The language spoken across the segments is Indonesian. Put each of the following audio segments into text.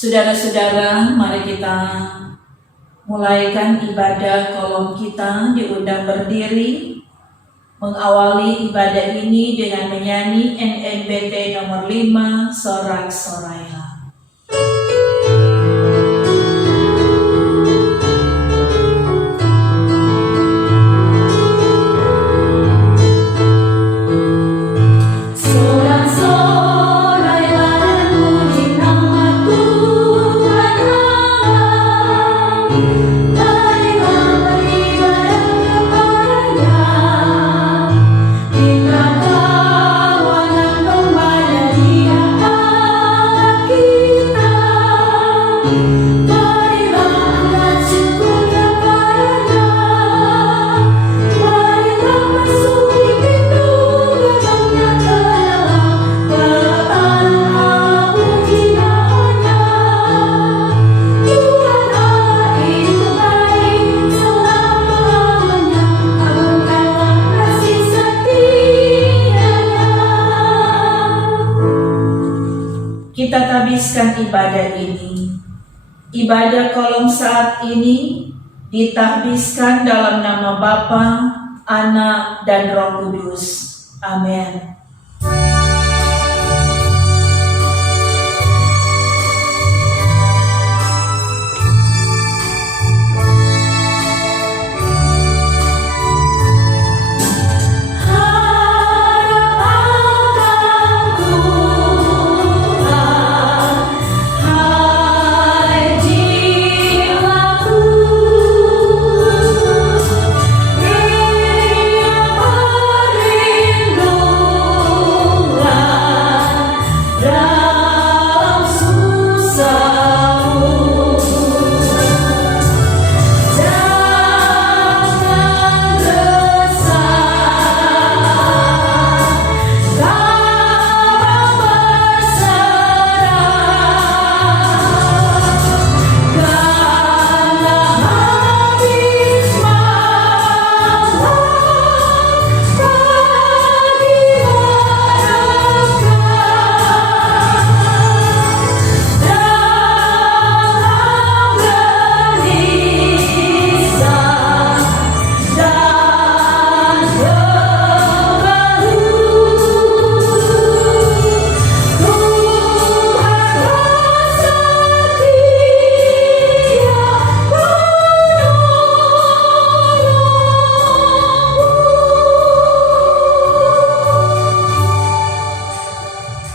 Saudara-saudara, mari kita mulaikan ibadah kolom kita, diundang berdiri, mengawali ibadah ini dengan menyanyi NNBT nomor 5, Sorak-Soraya. Kita tabiskan ibadah ini. Ibadah kolom saat ini ditahbiskan dalam nama Bapa, Anak, dan Roh Kudus. Amin.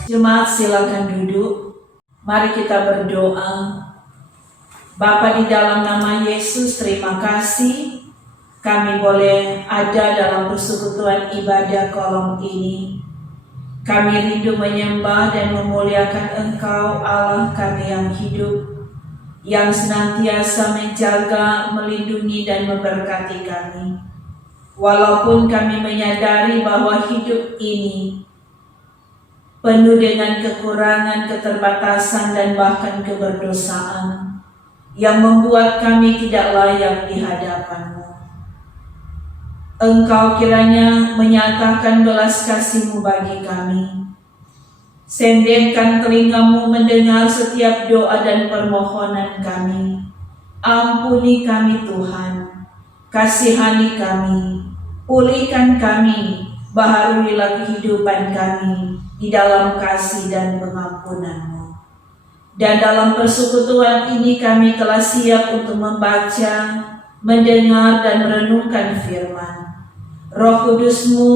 Jemaat silakan duduk. Mari kita berdoa. Bapa, di dalam nama Yesus, terima kasih kami boleh ada dalam persekutuan ibadah kolom ini. Kami rindu menyembah dan memuliakan Engkau, Allah kami yang hidup, yang senantiasa menjaga, melindungi, dan memberkati kami. Walaupun kami menyadari bahwa hidup ini penuh dengan kekurangan, keterbatasan, dan bahkan keberdosaan yang membuat kami tidak layak di hadapan-Mu. Engkau kiranya menyatakan belas kasih-Mu bagi kami. Sendengkan telinga-Mu mendengar setiap doa dan permohonan kami. Ampuni kami Tuhan, kasihani kami, pulihkan kami, baharuilah kehidupan kami di dalam kasih dan pengampunan-Mu. Dan dalam persekutuan ini kami telah siap untuk membaca, mendengar, dan merenungkan firman. Roh Kudus-Mu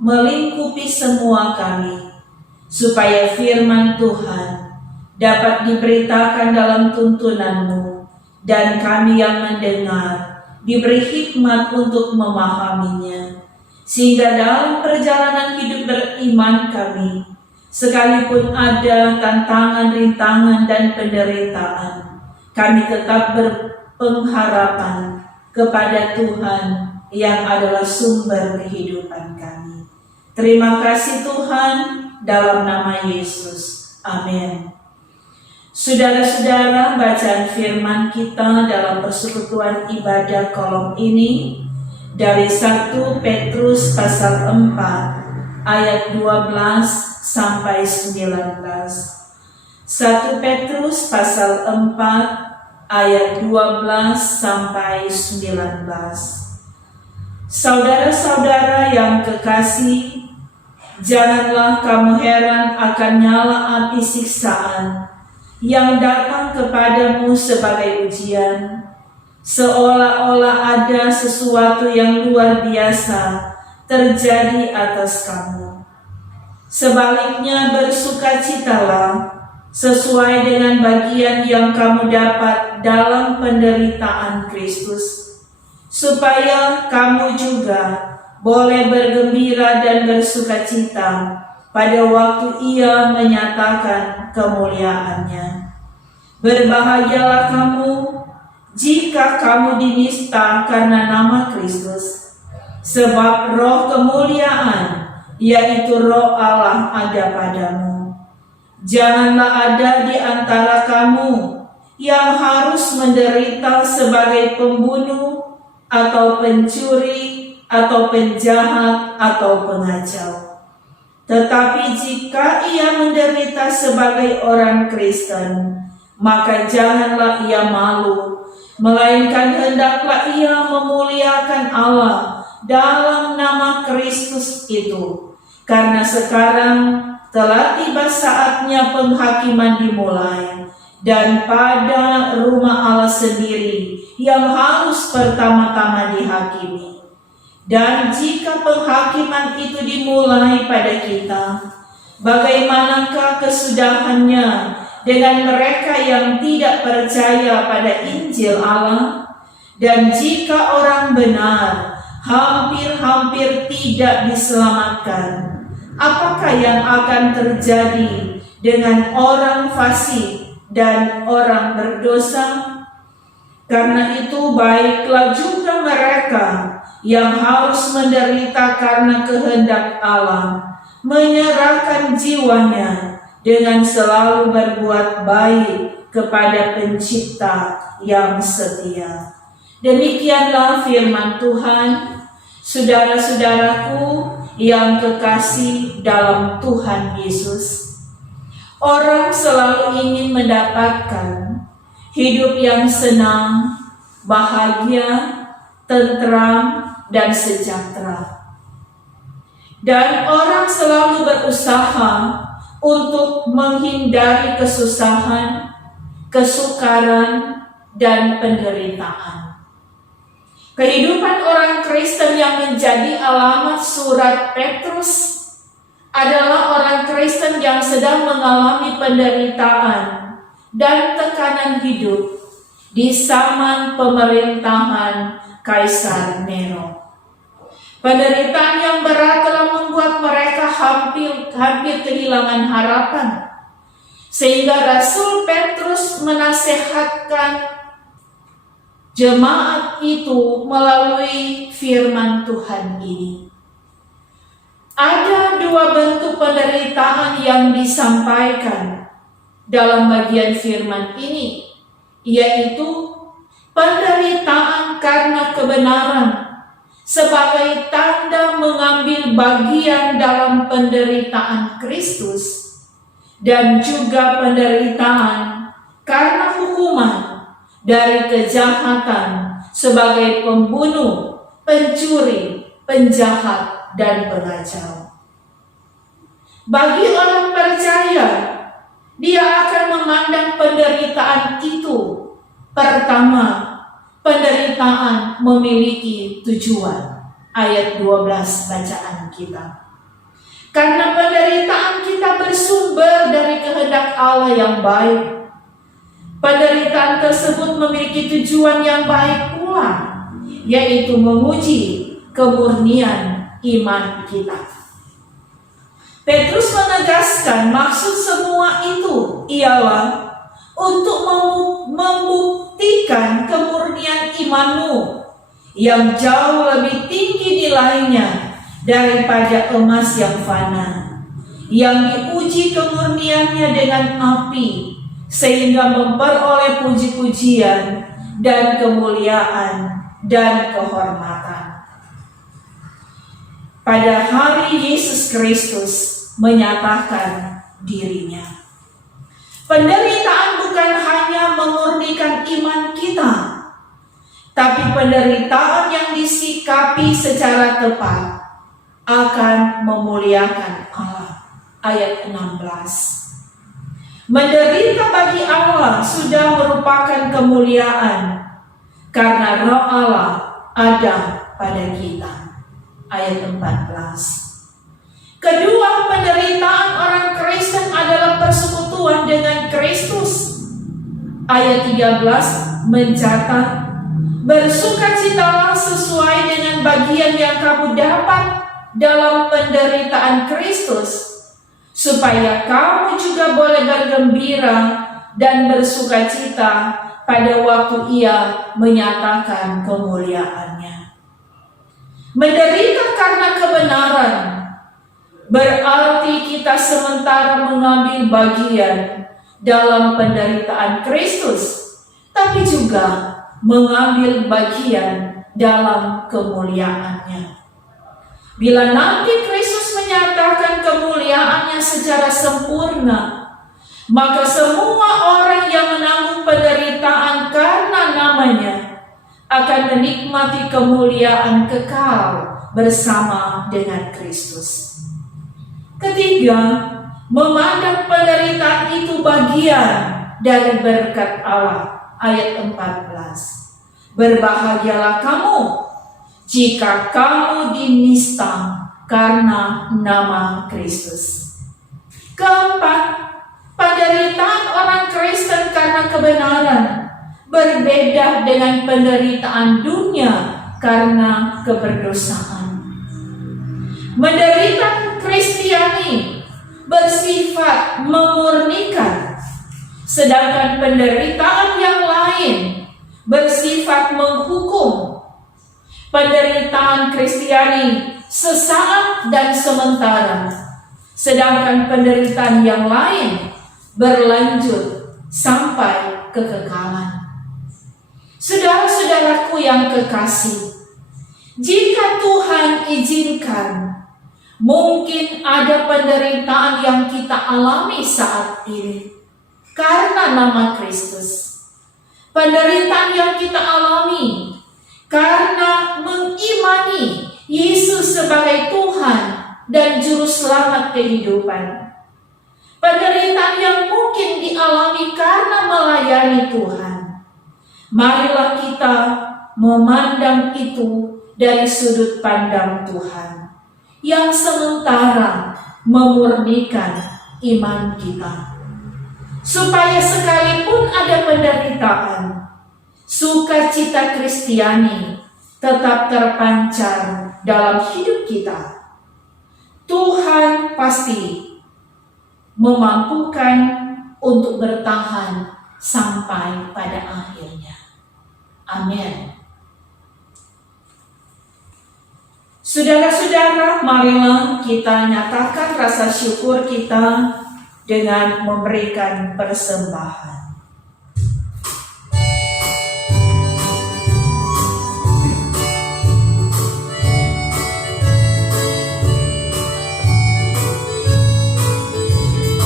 melingkupi semua kami, supaya firman Tuhan dapat diberitakan dalam tuntunan-Mu, dan kami yang mendengar diberi hikmat untuk memahaminya. Sehingga dalam perjalanan hidup beriman kami, sekalipun ada tantangan, rintangan, dan penderitaan, kami tetap berpengharapan kepada Tuhan yang adalah sumber kehidupan kami. Terima kasih Tuhan, dalam nama Yesus. Amin. Saudara-saudara, bacaan firman kita dalam persekutuan ibadah kolom ini dari 1 Petrus pasal 4 ayat 12 sampai 19. 1 Petrus pasal 4 ayat 12 sampai 19. Saudara-saudara yang kekasih, janganlah kamu heran akan nyala api siksaan yang datang kepadamu sebagai ujian, seolah-olah ada sesuatu yang luar biasa terjadi atas kamu. Sebaliknya bersukacitalah sesuai dengan bagian yang kamu dapat dalam penderitaan Kristus, supaya kamu juga boleh bergembira dan bersukacita pada waktu Ia menyatakan kemuliaannya. Berbahagialah kamu jika kamu dinista karena nama Kristus, sebab roh kemuliaan, yaitu roh Allah, ada padamu. Janganlah ada di antara kamu yang harus menderita sebagai pembunuh, atau pencuri, atau penjahat, atau pengacau. Tetapi jika ia menderita sebagai orang Kristen, maka janganlah ia malu, melainkan hendaklah ia memuliakan Allah dalam nama Kristus itu. Karena sekarang telah tiba saatnya penghakiman dimulai, dan pada rumah Allah sendiri yang harus pertama-tama dihakimi. Dan jika penghakiman itu dimulai pada kita, bagaimanakah kesudahannya dengan mereka yang tidak percaya pada Injil Allah? Dan jika orang benar hampir-hampir tidak diselamatkan, apakah yang akan terjadi dengan orang fasik dan orang berdosa? Karena itu baiklah juga mereka yang harus menderita karena kehendak Allah menyerahkan jiwanya dengan selalu berbuat baik kepada Pencipta yang setia. Demikianlah firman Tuhan. Saudara-saudaraku yang kekasih dalam Tuhan Yesus, orang selalu ingin mendapatkan hidup yang senang, bahagia, tentram, dan sejahtera. Dan orang selalu berusaha untuk menghindari kesusahan, kesukaran, dan penderitaan. Kehidupan orang Kristen yang menjadi alamat surat Petrus adalah orang Kristen yang sedang mengalami penderitaan dan tekanan hidup di zaman pemerintahan Kaisar Nero. Penderitaan yang berat telah membuat mereka hampir kehilangan harapan, sehingga Rasul Petrus menasehatkan jemaat itu melalui firman Tuhan ini. Ada dua bentuk penderitaan yang disampaikan dalam bagian firman ini, yaitu penderitaan karena kebenaran sebagai tanda mengambil bagian dalam penderitaan Kristus, dan juga penderitaan karena hukuman dari kejahatan sebagai pembunuh, pencuri, penjahat, dan pengacau. Bagi orang percaya, dia akan memandang penderitaan itu, pertama, penderitaan memiliki tujuan. Ayat 12 bacaan kita. Karena penderitaan kita bersumber dari kehendak Allah yang baik. Penderitaan tersebut memiliki tujuan yang baik pula, yaitu menguji kemurnian iman kita. Petrus menegaskan maksud semua itu ialah untuk membuktikan kemurnian imanmu yang jauh lebih tinggi nilainya daripada emas yang fana, yang diuji kemurniannya dengan api, sehingga memperoleh puji-pujian dan kemuliaan dan kehormatan. Pada hari Yesus Kristus menyatakan dirinya. Penderitaan bukan hanya memurnikan iman kita, tapi penderitaan yang disikapi secara tepat akan memuliakan Allah. Ayat 16. Menderita bagi Allah sudah merupakan kemuliaan karena Roh Allah ada pada kita. Ayat 14. Kedua, penderitaan orang Kristen adalah persekutuan dengan Kristus. Ayat 13 mencatat, bersukacitalah sesuai dengan bagian yang kamu dapat dalam penderitaan Kristus, supaya kamu juga boleh bergembira dan bersukacita pada waktu Ia menyatakan kemuliaannya. Menderita karena kebenaran berarti kita sementara mengambil bagian dalam penderitaan Kristus, tapi juga mengambil bagian dalam kemuliaannya. Bila nanti Kristus menyatakan kemuliaannya secara sempurna, maka semua orang yang menanggung penderitaan karena namanya akan menikmati kemuliaan kekal bersama dengan Kristus. Ketiga, memandang penderitaan itu bagian dari berkat Allah. Ayat 14. Berbahagialah kamu jika kamu dinista karena nama Kristus. Keempat, penderitaan orang Kristen karena kebenaran berbeda dengan penderitaan dunia karena keberdosaan. Menderita Kristiani bersifat memurnikan, sedangkan penderitaan yang lain bersifat menghukum. Penderitaan Kristiani sesaat dan sementara, sedangkan penderitaan yang lain berlanjut sampai kekekalan. Saudara-saudaraku yang kekasih, jika Tuhan izinkan, mungkin ada penderitaan yang kita alami saat ini karena nama Kristus. Penderitaan yang kita alami karena mengimani Yesus sebagai Tuhan dan Juru Selamat kehidupan. Penderitaan yang mungkin dialami karena melayani Tuhan. Marilah kita memandang itu dari sudut pandang Tuhan yang sementara memurnikan iman kita, supaya sekalipun ada penderitaan, sukacita Kristiani tetap terpancar dalam hidup kita. Tuhan pasti memampukan untuk bertahan sampai pada akhirnya. Amin. Saudara-saudara, marilah kita nyatakan rasa syukur kita dengan memberikan persembahan.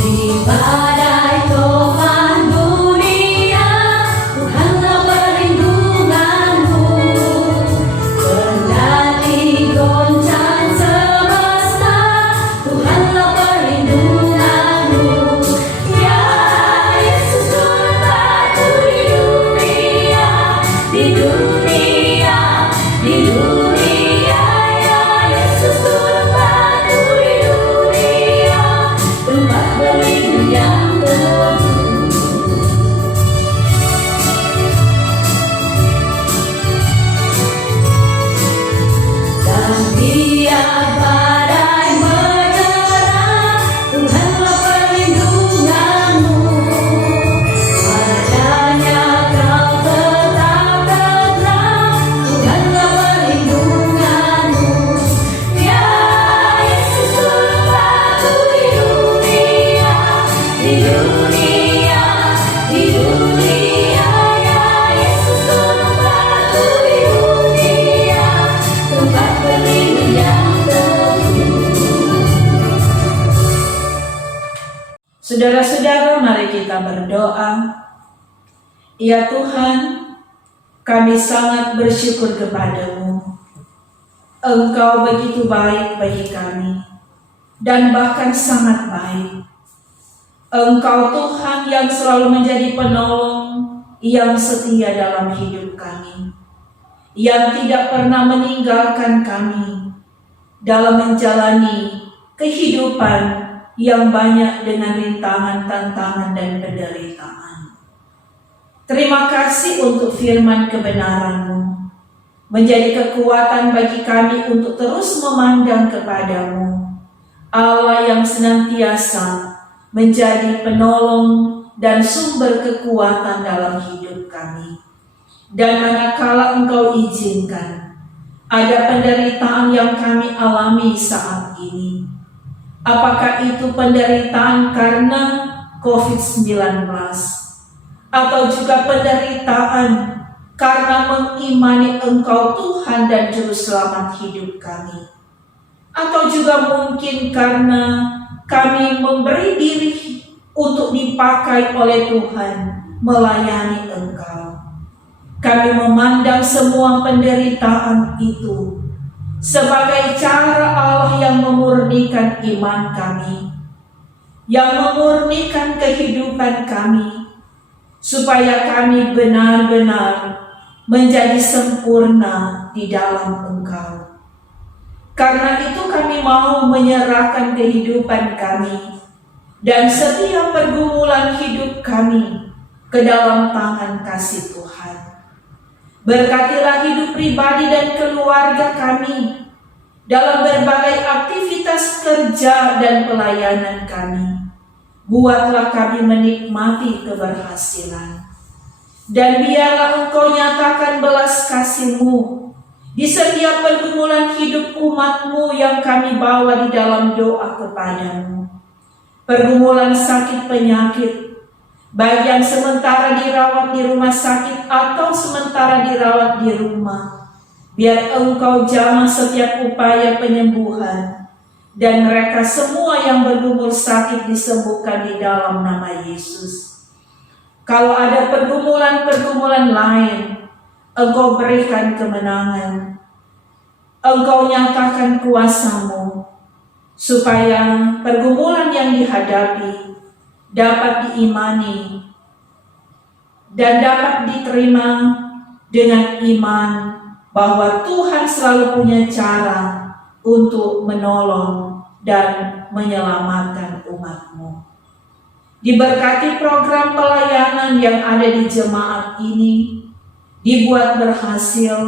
Di badai tofan dunia, Tuhanlah perlindunganmu. Kendali goncang semesta, Tuhanlah perlindunganmu. Ya Yesus turun batu di dunia, di dunia, di dunia. Ya Yesus turun batu di dunia, tempat berlindung yang Saudara-saudara, mari kita berdoa. Ya Tuhan, kami sangat bersyukur kepadamu. Engkau begitu baik bagi kami, dan bahkan sangat baik. Engkau Tuhan yang selalu menjadi penolong yang setia dalam hidup kami, yang tidak pernah meninggalkan kami dalam menjalani kehidupan yang banyak dengan rintangan, tantangan, dan penderitaan. Terima kasih untuk firman kebenaran-Mu, menjadi kekuatan bagi kami untuk terus memandang kepadamu, Allah yang senantiasa menjadi penolong dan sumber kekuatan dalam hidup kami. Dan manakala Engkau izinkan ada penderitaan yang kami alami saat ini, apakah itu penderitaan karena COVID-19 atau juga penderitaan karena mengimani Engkau Tuhan dan Juru Selamat hidup kami, atau juga mungkin karena kami memberi diri untuk dipakai oleh Tuhan melayani Engkau. Kami memandang semua penderitaan itu sebagai cara Allah yang memurnikan iman kami, yang memurnikan kehidupan kami, supaya kami benar-benar menjadi sempurna di dalam Engkau. Karena itu kami mau menyerahkan kehidupan kami dan setiap pergumulan hidup kami ke dalam tangan kasih Tuhan. Berkatilah hidup pribadi dan keluarga kami dalam berbagai aktivitas kerja dan pelayanan kami. Buatlah kami menikmati keberhasilan. Dan biarlah Engkau nyatakan belas kasih-Mu di setiap pergumulan hidup umat-Mu yang kami bawa di dalam doa kepadamu. Pergumulan sakit penyakit, baik yang sementara dirawat di rumah sakit atau sementara dirawat di rumah, biar Engkau jamah setiap upaya penyembuhan, dan mereka semua yang bergumul sakit disembuhkan di dalam nama Yesus. Kalau ada pergumulan-pergumulan lain, Engkau berikan kemenangan. Engkau nyatakan kuasa-Mu, supaya pergumulan yang dihadapi dapat diimani dan dapat diterima dengan iman bahwa Tuhan selalu punya cara untuk menolong dan menyelamatkan umat-Mu. Diberkati program pelayanan yang ada di jemaat ini, dibuat berhasil,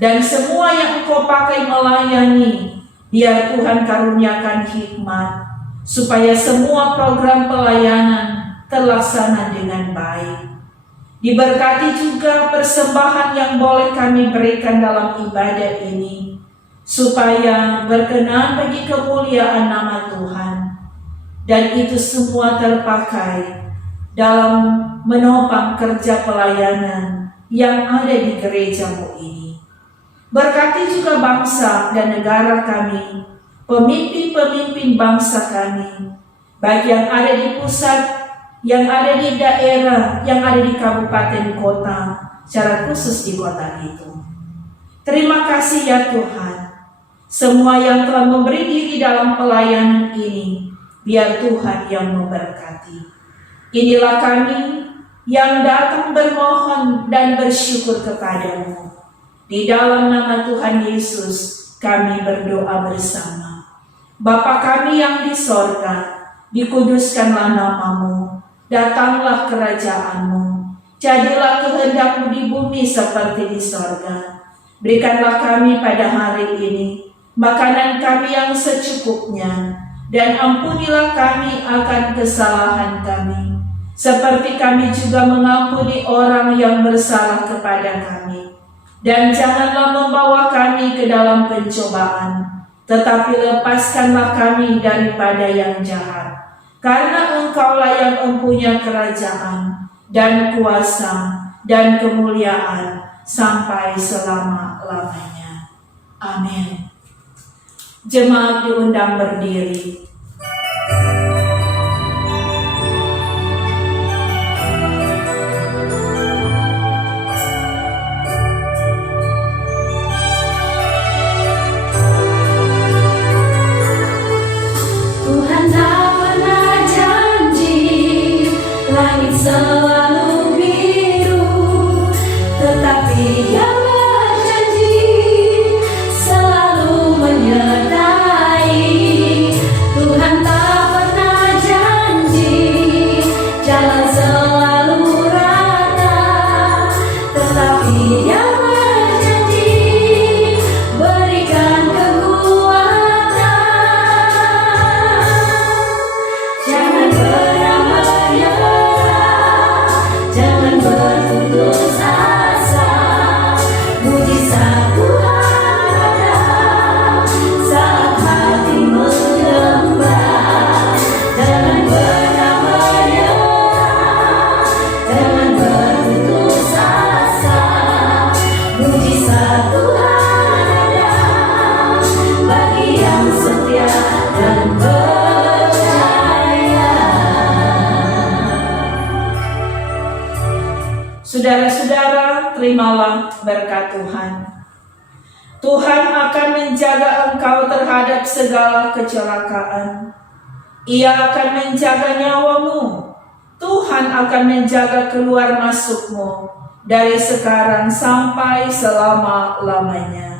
dan semua yang Engkau pakai melayani, biar Tuhan karuniakan hikmat, supaya semua program pelayanan terlaksana dengan baik. Diberkati juga persembahan yang boleh kami berikan dalam ibadah ini, supaya berkenan bagi kemuliaan nama Tuhan. Dan itu semua terpakai dalam menopang kerja pelayanan yang ada di gereja-Mu ini. Berkati juga bangsa dan negara kami, pemimpin-pemimpin bangsa kami, baik yang ada di pusat, yang ada di daerah, yang ada di kabupaten kota, secara khusus di kota itu. Terima kasih ya Tuhan, semua yang telah memberi diri dalam pelayanan ini, biar Tuhan yang memberkati. Inilah kami yang datang bermohon dan bersyukur kepadamu. Di dalam nama Tuhan Yesus kami berdoa bersama. Bapa kami yang di sorga, dikuduskanlah nama-Mu, datanglah kerajaan-Mu, jadilah kehendak-Mu di bumi seperti di sorga. Berikanlah kami pada hari ini makanan kami yang secukupnya, dan ampunilah kami akan kesalahan kami, seperti kami juga mengampuni orang yang bersalah kepada kami. Dan janganlah membawa kami ke dalam pencobaan, tetapi lepaskanlah kami daripada yang jahat. Karena Engkaulah yang mempunyai kerajaan, dan kuasa, dan kemuliaan, sampai selama-lamanya. Amin. Jemaat diundang berdiri. terimalah berkat Tuhan. Tuhan akan menjaga engkau terhadap segala kecelakaan. Ia akan menjaga nyawamu. Tuhan akan menjaga keluar masukmu dari sekarang sampai selama-lamanya.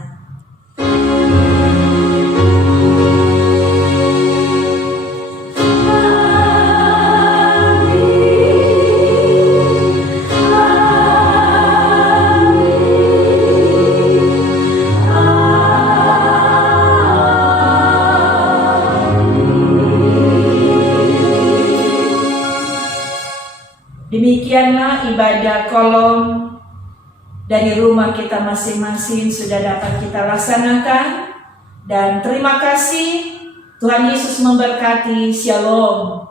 Demikianlah ibadah kolom dari rumah kita masing-masing sudah dapat kita laksanakan. Dan terima kasih, Tuhan Yesus memberkati. Shalom.